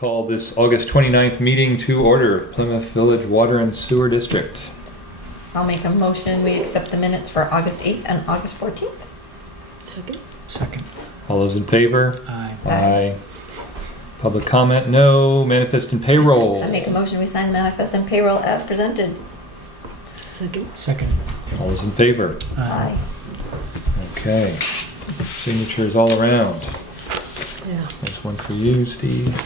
Call this August 29th meeting to order, Plymouth Village Water and Sewer District. I'll make a motion, we accept the minutes for August 8th and August 14th. Second. All those in favor? Aye. Aye. Public comment? No. Manifest and payroll? I make a motion, we sign manifest and payroll as presented. Second. All those in favor? Aye. Okay. Signatures all around. Yeah. There's one for you, Steve.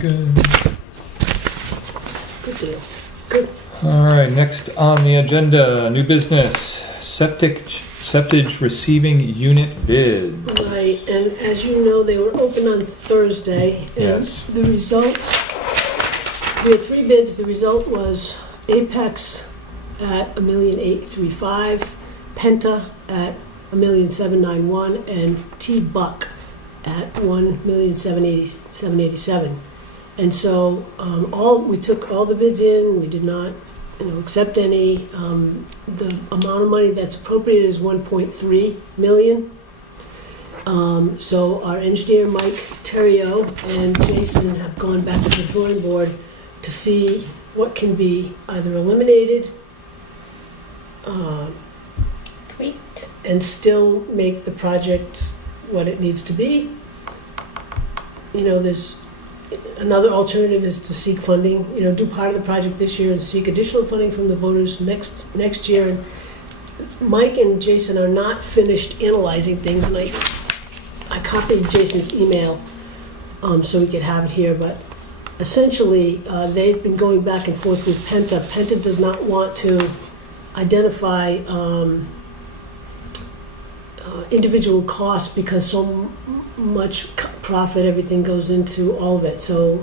Good. Good deal. Good. All right, next on the agenda, new business, septic receiving unit bids. Right, and as you know, they were open on Thursday, and Yes. the results, we had 3 bids. The result was Apex at $1,835,000, Penta at $1,791,000, and T-Buck at $1,787,000. And so we took all the bids in. We did not, accept any. The amount of money that's appropriated is $1.3 million. So our engineer Mike Terrio and Jason have gone back to the drawing board to see what can be either eliminated Tweaked. and still make the project what it needs to be. There's another alternative is to seek funding, do part of the project this year and seek additional funding from the voters next year. And Mike and Jason are not finished analyzing things, and I copied Jason's email so we could have it here, but essentially they've been going back and forth with Penta. Penta does not want to identify individual costs because so much profit, everything goes into all of it. So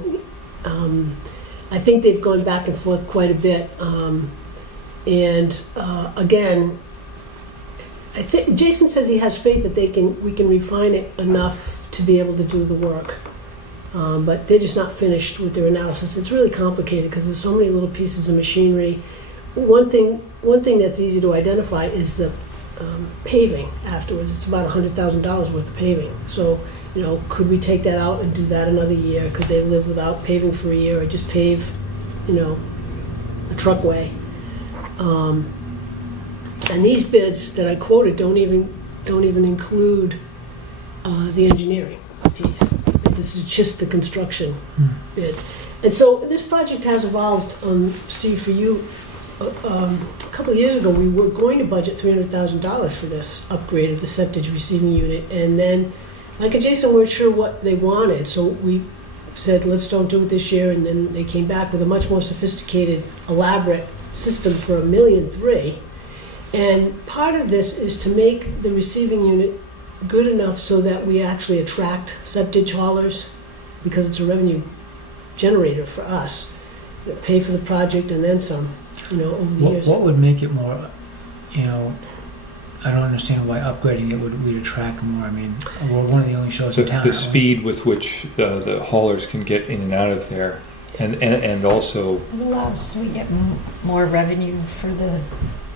I think they've gone back and forth quite a bit. Again, I think Jason says he has faith that we can refine it enough to be able to do the work. But they're just not finished with their analysis. It's really complicated because there's so many little pieces of machinery. One thing that's easy to identify is the paving afterwards. It's about $100,000 worth of paving. So, could we take that out and do that another year? Could they live without paving for a year or just pave, a truckway? And these bids that I quoted don't even include the engineering piece. This is just the construction bid. And so this project has evolved, Steve, for you. A couple of years ago, we were going to budget $300,000 for this upgrade of the septic receiving unit, and then Mike and Jason weren't sure what they wanted, so we said, let's don't do it this year, and then they came back with a much more sophisticated, elaborate system for $1.3 million. And part of this is to make the receiving unit good enough so that we actually attract septic haulers, because it's a revenue generator for us. Pay for the project and then some. Over the years. What would make it more, I don't understand why upgrading it we'd attract more. I mean, we're one of the only shows in town. The speed with which the haulers can get in and out of there, and also It allows we get more revenue for the.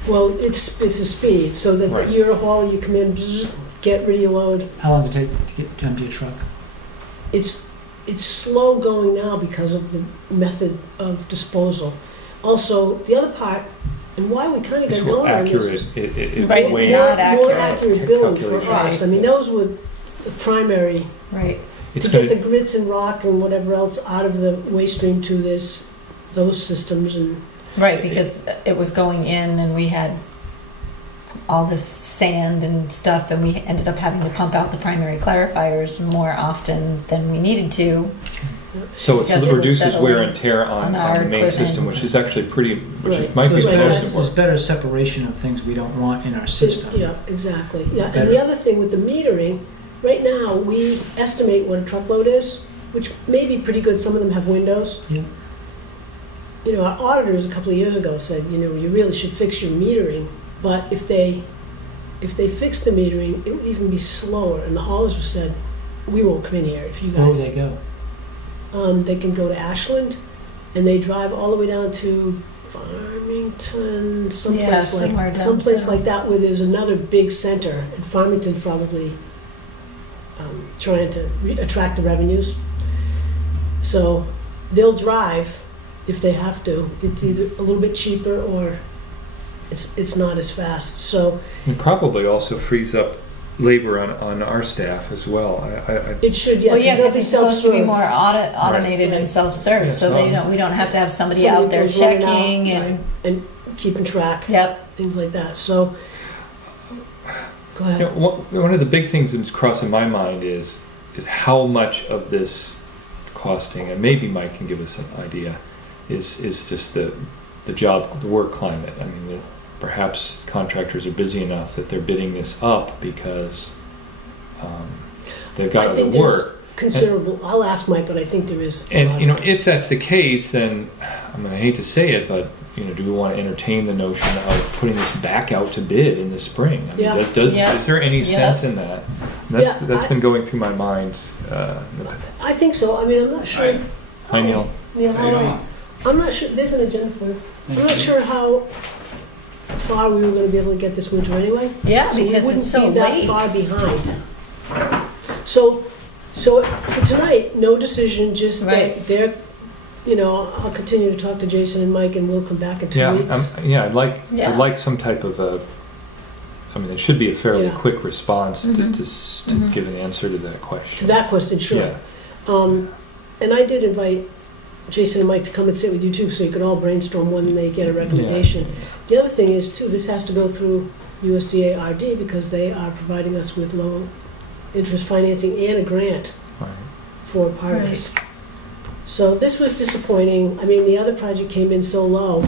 Well, it's a speed, so that Right. you're a hauler, you come in, bzz, get rid of your load. How long does it take to empty a truck? It's slow going now because of the method of disposal. Also, the other part, and why we kind of it's got more going on this, accurate. It Right, it's way- not more accurate accurate billing for calculation. us. I mean, those were the primary Right. it's to get the gonna, grits and rock and whatever else out of the waste stream to those systems and. Right, because it was going in and we had all this sand and stuff, and we ended up having to pump out the primary clarifiers more often than we needed to. so Because it it was reduces wear settling and tear on our the main equipment. system, which is actually pretty, which Right. might So be it's the better, most it's important. better separation of things we don't want in our system. Yeah, exactly. Yeah, and Better. the other thing with the metering, right now, we estimate what a truckload is, which may be pretty good. Some of them have windows. Yeah. You know, our auditors a couple of years ago said, you know, you really should fix your metering, but if they fix the metering, it would even be slower. And the haulers said, we won't come in here if you Where would guys. they go? They can go to Ashland, and they drive all the way down to Farmington, Yeah, someplace somewhere like down someplace south. like that, where there's another big center, and Farmington's probably trying to attract the revenues. So they'll drive if they have to. It's either a little bit cheaper or it's not as fast. So It probably also frees up labor on our staff as well. it should, yeah. Well, yeah, they'll because be it's supposed to be self-serve. more automated Right. and self-serve, Yeah, so so- we don't have to have somebody Somebody out there goes running out, checking and, right, and keeping track, yep, things like that. So go ahead. You know, one of the big things that's crossing my mind is how much of this costing, and maybe Mike can give us an idea, is just the work climate. I mean, perhaps contractors are busy enough that they're bidding this up because they've got I other think there's work. considerable. I'll ask Mike, but I think there is. a lot And of you know, that. if that's the case, then I mean, I hate to say it, but you know, do we want to entertain the notion of putting this back out to bid in the spring? I mean, Yeah. Yeah. is there any Yeah. sense in that? Yeah, That's been going through my mind. I think so. I mean, I'm not sure. Hi, Neil. Yeah, how are you? I'm not sure. There's an agenda for you. I'm not sure how far we were going to be able to get this winter anyway. yeah, So we because wouldn't it's so be that late. far behind. So for tonight, no decision. Just Right. that they're. You know, I'll continue to talk to Jason and Mike, and we'll come back in 2 Yeah, weeks. I'd Yeah. like some type of a. I mean, it should be a fairly Yeah. quick response Mhm. to Mhm. give an answer to that question. To that question, sure. Yeah. And I did invite Jason and Mike to come and sit with you too, so you could all brainstorm when they get a recommendation. Yeah. The other thing is too, this has to go through USDA RD because they are providing us with low interest financing and a grant Right. for part of this. So this was disappointing. I mean, the other project came in so low.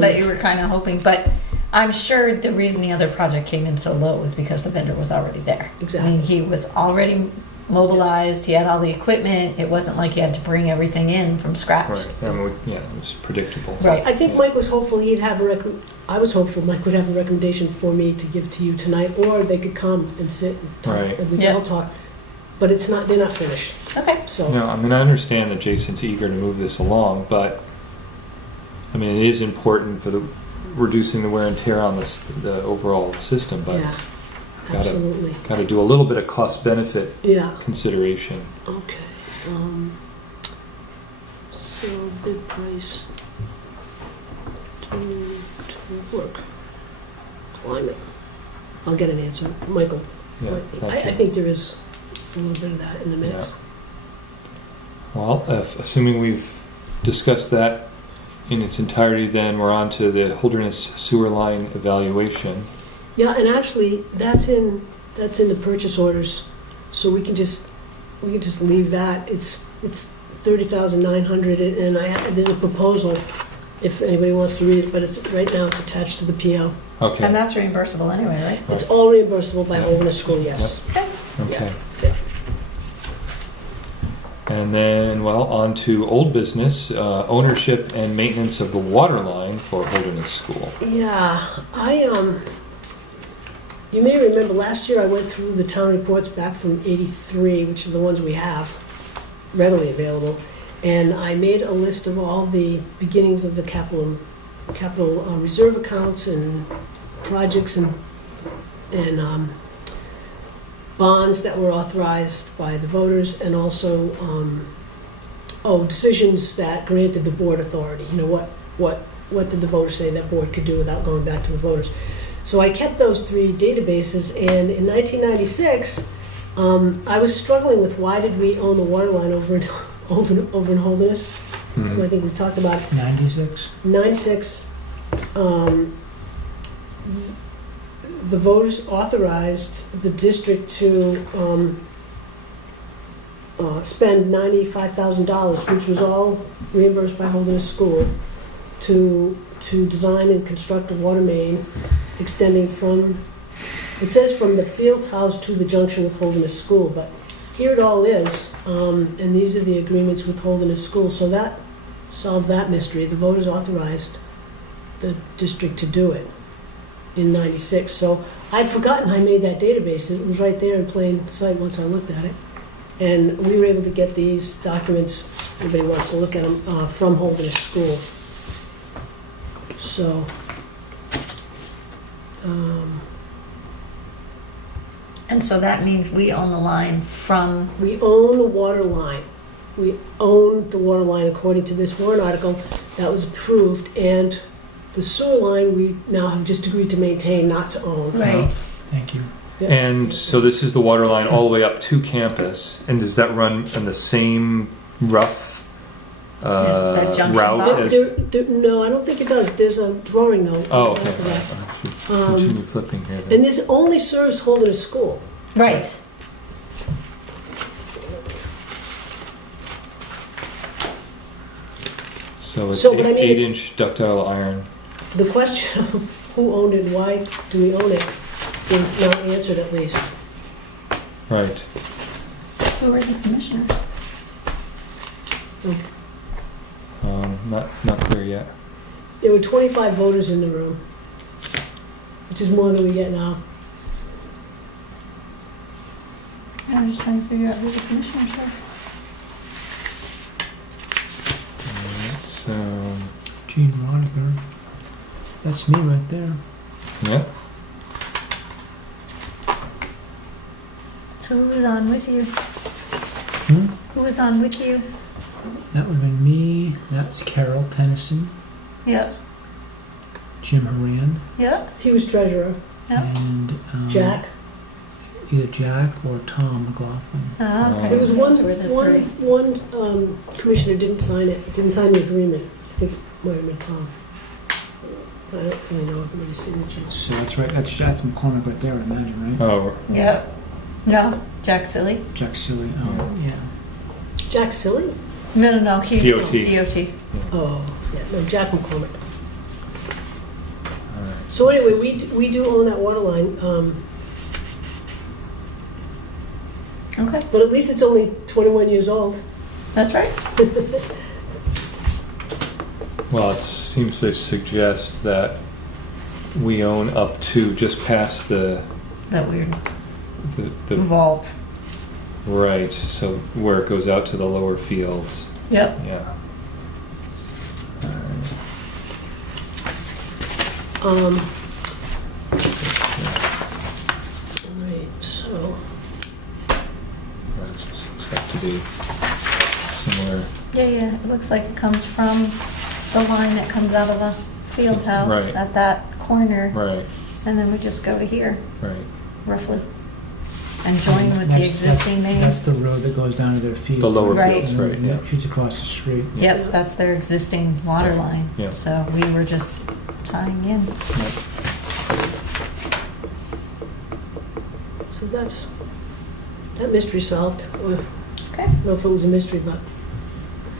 But you were kind of hoping, but I'm sure the reason the other project came in so low was because the vendor was already there. I Exactly. mean, he was already mobilized, he had all the equipment, it wasn't like he had to bring everything in from scratch. Right. Yeah, it was predictable. Right. I think Mike was hopeful he'd have I was hopeful Mike would have a recommendation for me to give to you tonight, or they could come and sit and talk, Right. and we could Yeah. all talk. But it's not, they're not finished, Okay. so. No, I mean, I understand that Jason's eager to move this along, but I mean, it is important for the reducing the wear and tear on the overall system, but Yeah, gotta- absolutely. got to do a little bit of cost benefit Yeah, consideration. okay. So bid price to work. Climate. I'll get an answer. Michael, Yeah, thank I you. think there is a little bit of that in the mix. Well, assuming we've discussed that in its entirety, then we're on to the Holderness sewer line evaluation. Yeah, and actually, that's in the purchase orders, so we can just leave that. It's $30,900, and there's a proposal if anybody wants to read it, but right now it's attached to the PO. Okay. And that's reimbursable anyway, right? It's all reimbursable by Yeah. Holderness School, yes. Okay. Yeah. And then, well, on to old business, ownership and maintenance of the water line for Holderness School. Yeah, you may remember last year I went through the town reports back from '83, which are the ones we have readily available, and I made a list of all the beginnings of the capital reserve accounts and projects and bonds that were authorized by the voters, and also decisions that granted the board authority. You know, what did the voters say that board could do without going back to the voters? So I kept those three databases, and in 1996, I was struggling with why did we own the water line over in Holderness? Mhm. I think we talked about it. 96? 96. The voters authorized the district to spend $95,000, which was all reimbursed by Holderness School, to design and construct a water main extending from, it says from the field house to the junction with Holderness School, but here it all is, and these are the agreements with Holderness School, so that solved that mystery. The voters authorized the district to do it in 96, so I'd forgotten I made that database, and it was right there in plain sight once I looked at it. And we were able to get these documents, everybody wants to look at them, from Holderness School. So, And so that means we own the line from, we own the water line. We own the water line according to this warrant article that was approved, and the sewer line we now have just agreed to maintain, not to own. right, Thank you. Yeah. And so this is the water line all the way up to campus, and does that run on the same rough that junction route box? as? No, I don't think it does. There's a drawing though. Oh, on the okay. back of that. I should continue flipping here. Then. And this only serves Holderness School. right. So it's So when I made it- 8-inch ductile iron. The question of who owned it, why do we own it, is not answered at least. Right. Who are the commissioners? Not clear yet. There were 25 voters in the room, which is more than we get now. I'm just trying to figure out who the commissioners are. So Gene Roniger. That's me right there. yeah. So who was on with you? Hmm? Who was on with you? That would have been me. That's Carol Tennyson, Yep, Jim Horan, yep, He was treasurer. yep. and Jack. either Jack or Tom McLaughlin. Ah, okay. There was Those were the three. one commissioner didn't sign it, didn't sign the agreement. I think it might have been Tom. I don't really know everybody's signatures. So that's right. That's McCormick right there, I imagine, right? Oh, Yep. No, Jack Silly. Jack Silly. Oh, yeah. Jack Silly? No, he's DOT. DOT. Oh, yeah, no, Jack McCormick. all right. So anyway, we do own that water line, Okay, but at least it's only 21 years old. that's right. Well, it seems to suggest that we own up to just past the That weird the vault. right, so where it goes out to the lower fields. Yep. Yeah. All right. Right, so, This looks like to be similar. Yeah. It looks like it comes from the line that comes out of the field house Right. at that corner, Right. and then we just go to here, Right. roughly, and join with the existing main. That's the road that goes down to their field. The lower Right. fields. Right. Yeah. Shoots across the street. Yep, that's their existing water line. Yeah. So we were just tying in. so that's, that mystery solved. Well, Okay. I don't know if it was a mystery, but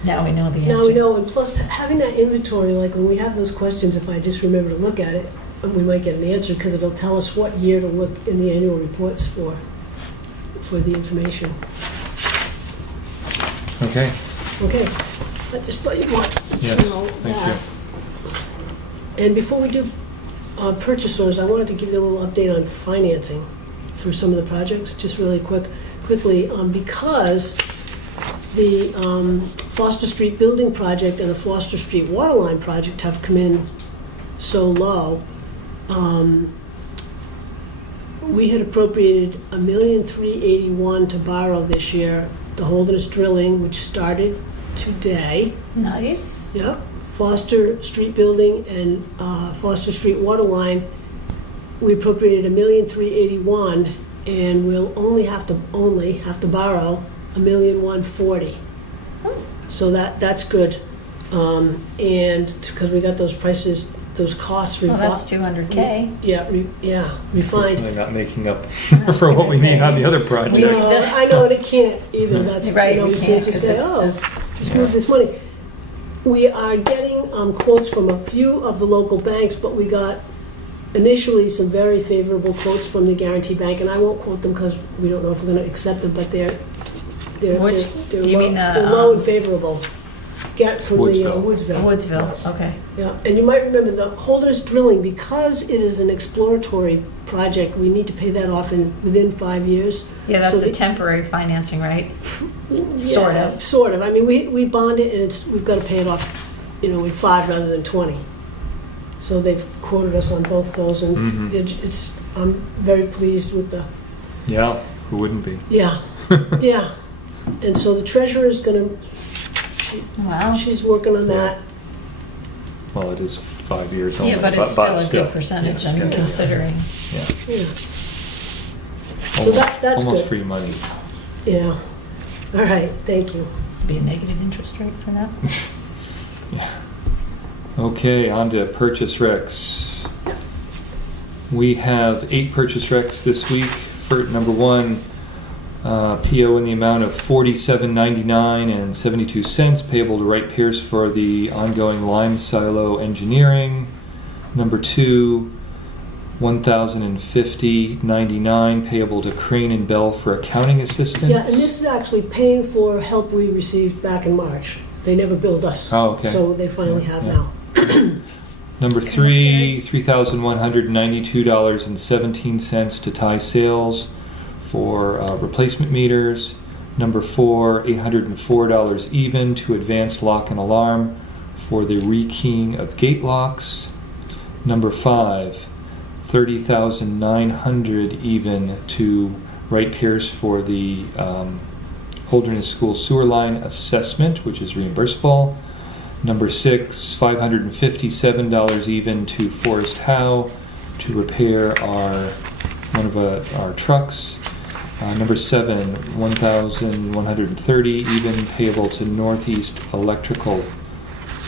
Now we know the answer. now we know. And plus, having that inventory, like when we have those questions, if I just remember to look at it, we might get an answer because it'll tell us what year to look in the annual reports for the information. Okay. Okay, I just thought you'd want to Yes. know Thank that. And before we do purchase orders, I wanted to give you a little update on financing for some of the projects, just really quickly, because the Foster Street building project and the Foster Street water line project have come in so low. We had appropriated $1,381,000 to borrow this year. The Holderness drilling, which started today. Nice. Yep. Foster Street building and Foster Street water line, we appropriated $1,381,000, and we'll only have to borrow $1,140,000. So that's good. And because we got those prices, those costs Well, that's 200K. refined. They're not making up was for what we gonna need on say, the other project. No, I know, and it can't either. That's, Right, we we can't can't, just 'cause say, it's oh, just, just move this money. We are getting quotes from a few of the local banks, but we got initially some very favorable quotes from the Guarantee Bank, and I won't quote them because we don't know if we're going to accept them, but they're Which- you mean, they're low and favorable. Get from the Woodsville. Woodsville. okay. Yeah, and you might remember the Holderness drilling, because it is an exploratory project, we need to pay that off within 5 years. Yeah, that's So a temporary financing, right? Sort Yeah, of. Sort of. I mean, we bond it, and we've got to pay it off, in 5 rather than 20. So they've quoted us on both those, and Mhm. I'm very pleased with the. Yeah, who wouldn't be? Yeah, yeah. And so the treasurer is going to. Wow. She's working on that. Well, it is 5 years only. Yeah, but it's still a still. good percentage, Yes, I mean, yes. considering. Yeah. Yeah. Almost, that's almost good. free money. Yeah. All right. Thank you. This would be a negative interest rate for now. Yeah. Okay, on to purchase recs. We have 8 purchase recs this week. For number 1, PO in the amount of $47.99 payable to Wright Pierce for the ongoing lime silo engineering. Number 2, $1,050.99 payable to Crane and Bell for accounting assistance. Yeah, and this is actually paying for help we received back in March. They never billed us. Oh, okay. So they finally have Yeah. now. Number 3, $3,192.17 to Tie Sales for replacement meters. Number 4, $804 even to Advanced Lock and Alarm for the rekeying of gate locks. Number 5, $30,900 even to Wright Pierce for the Holderness School sewer line assessment, which is reimbursable. Number 6, $557 even to Forrest Howe to repair one of our trucks. Number 7, $1,130 even payable to Northeast Electrical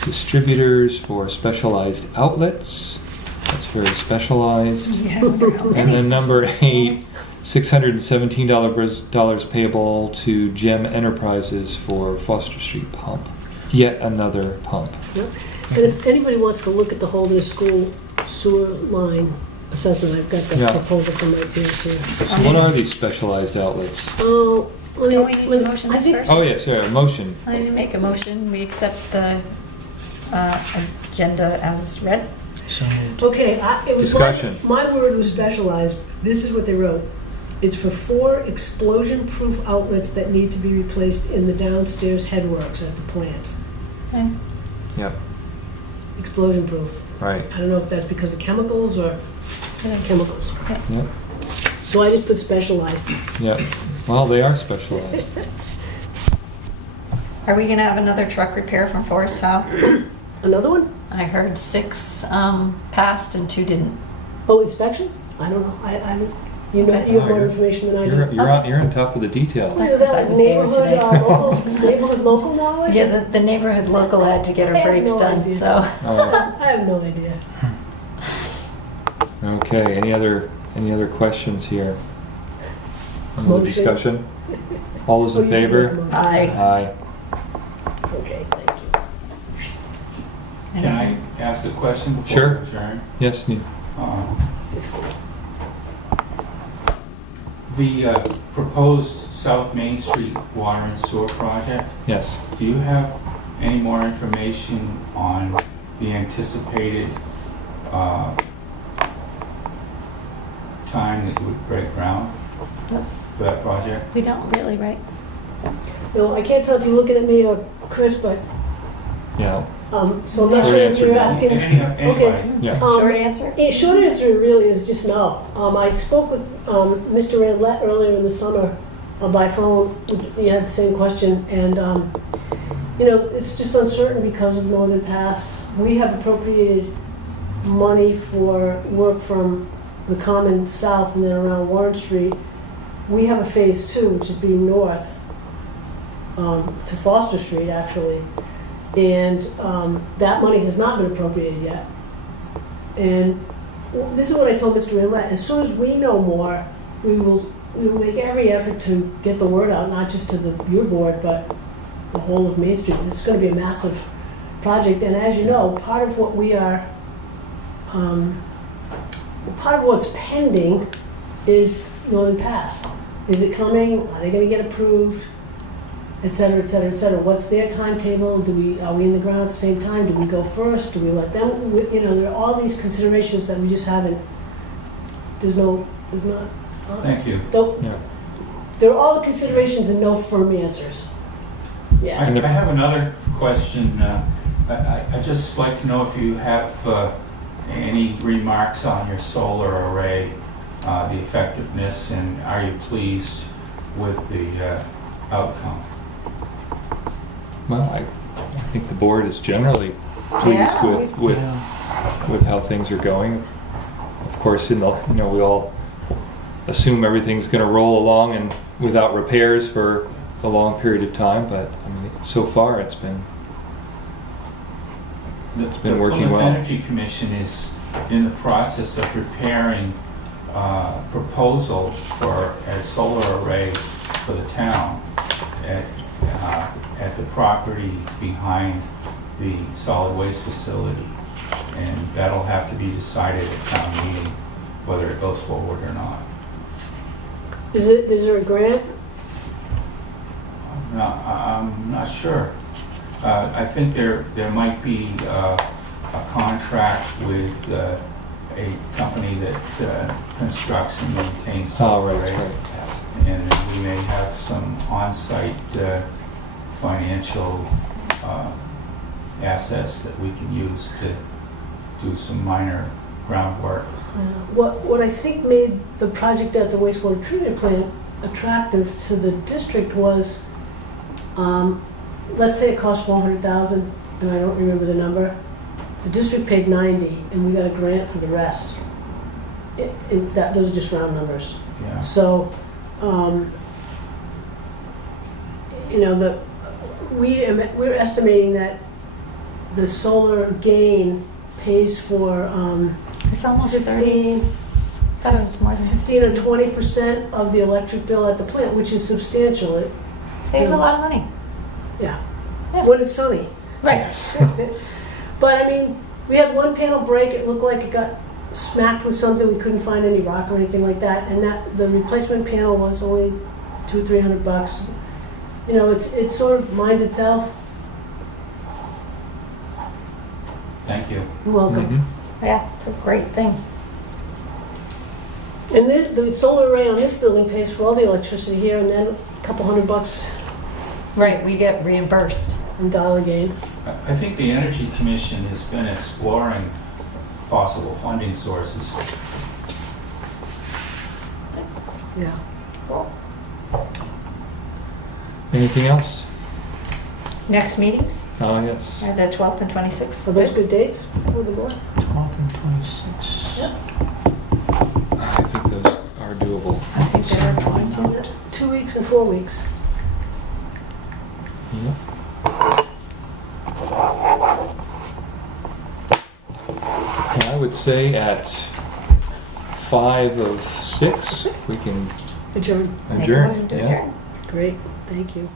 Distributors for specialized outlets. That's very specialized. Yeah, I wonder how many. And then number 8, $617 payable to Gem Enterprises for Foster Street pump. Yet another pump. Yep. And if anybody wants to look at the Holderness School sewer line assessment, I've got the Yeah. proposal from my peers here. So what are these specialized outlets? Oh, let me- Don't we need to let me- motion I this think- first? Oh, yes, yeah, a motion. I need to make a motion, we accept the agenda as read. So moved. Okay, it was Discussion. my word was specialized. This is what they wrote. It's for 4 explosion-proof outlets that need to be replaced in the downstairs headworks at the plant. Okay. Yep, Explosion-proof. right. I don't know if that's because of chemicals or Yeah. chemicals. Yep, So I just put specialized. yep. Well, they are specialized. Are we gonna have another truck repair from Forest Howe? Another one? I heard 6 passed and 2 didn't. Oh, inspection? I don't know. You Okay. have more information than I do. You're on top of the details. Look at That's 'cause I that was there neighborhood, today. neighborhood local knowledge? Yeah, the neighborhood local had to get I her have brakes no done, idea. so. Oh, I have no idea. okay, any other questions here? Any other Motion. discussion? All those Oh, in you did make a favor? motion. Aye. Aye. Okay, thank you. Can I ask a question before Sure. we adjourn? Yes, Neil? The proposed South Main Street water and sewer project, Yes. do you have any more information on the anticipated time that you would break ground for that project? We don't really, right? No, I can't tell if you're looking at me or Chris, but, Yeah, so I'm not Short sure if answer, you're no. asking. Anybody? Okay. yeah. Short answer? Short answer really is just no. I spoke with Mr. Randlett earlier in the summer by phone. We had the same question, and it's just uncertain because of Northern Pass. We have appropriated money for work from the Common South and then around Warren Street, we have a phase 2, which is being north to Foster Street, actually. And that money has not been appropriated yet. And this is what I told Mr. Inlet, as soon as we know more, we will make every effort to get the word out, not just to your board, but the whole of Main Street. It's going to be a massive project, and as you know, part of what we are, part of what's pending is Northern Pass. Is it coming? Are they going to get approved? Et cetera, et cetera, et cetera. What's their timetable? Are we in the ground at the same time? Do we go first? Do we let them? There are all these considerations that we just haven't. There's not. Thank you. Nope. Yeah. There are all the considerations and no firm answers. Yeah. I have another question. I'd just like to know if you have any remarks on your solar array, the effectiveness, and are you pleased with the outcome? Well, I think the board is generally pleased Yeah, with Yeah. with how things are going. Of course, we all assume everything's going to roll along and without repairs for a long period of time, but I mean, so far it's been The working Plymouth well. Energy Commission is in the process of preparing a proposal for a solar array for the town at the property behind the solid waste facility. And that'll have to be decided at town meeting whether it goes forward or not. Is there a grant? I'm not sure. I think there might be a contract with a company that constructs and maintains solar right, arrays. right. And we may have some on-site financial assets that we can use to do some minor groundwork. What I think made the project at the wastewater treatment plant attractive to the district was, let's say it cost $400,000, and I don't remember the number. The district paid $90, and we got a grant for the rest. Those are just round numbers. Yeah. So, we're estimating that the solar gain pays for It's almost 30. 15 I thought it was more than 15 or 20% of the electric bill at the plant, which is substantial. Saves a lot of money. Yeah, Yeah. when it's sunny. Right. But I mean, we had one panel break. It looked like it got smacked with something. We couldn't find any rock or anything like that. And the replacement panel was only $200-300. It sort of minds itself. Thank you. You're welcome. Mhm. Yeah, it's a great thing. And the solar array on this building pays for all the electricity here, and then a couple $100 Right, we get reimbursed. in dollar gain. I think the Energy Commission has been exploring possible funding sources. Yeah. Cool. Anything else? Next meetings Oh, yes. are the 12th and 26th. Are those good dates for the board? 12th and 26th. Yep. I think those are doable. I think they're going to. 2 weeks and 4 weeks. Yep. And I would say at 5 of 6, we can Adjourn. Make a adjourn. motion to Yeah. adjourn. Great. Thank you.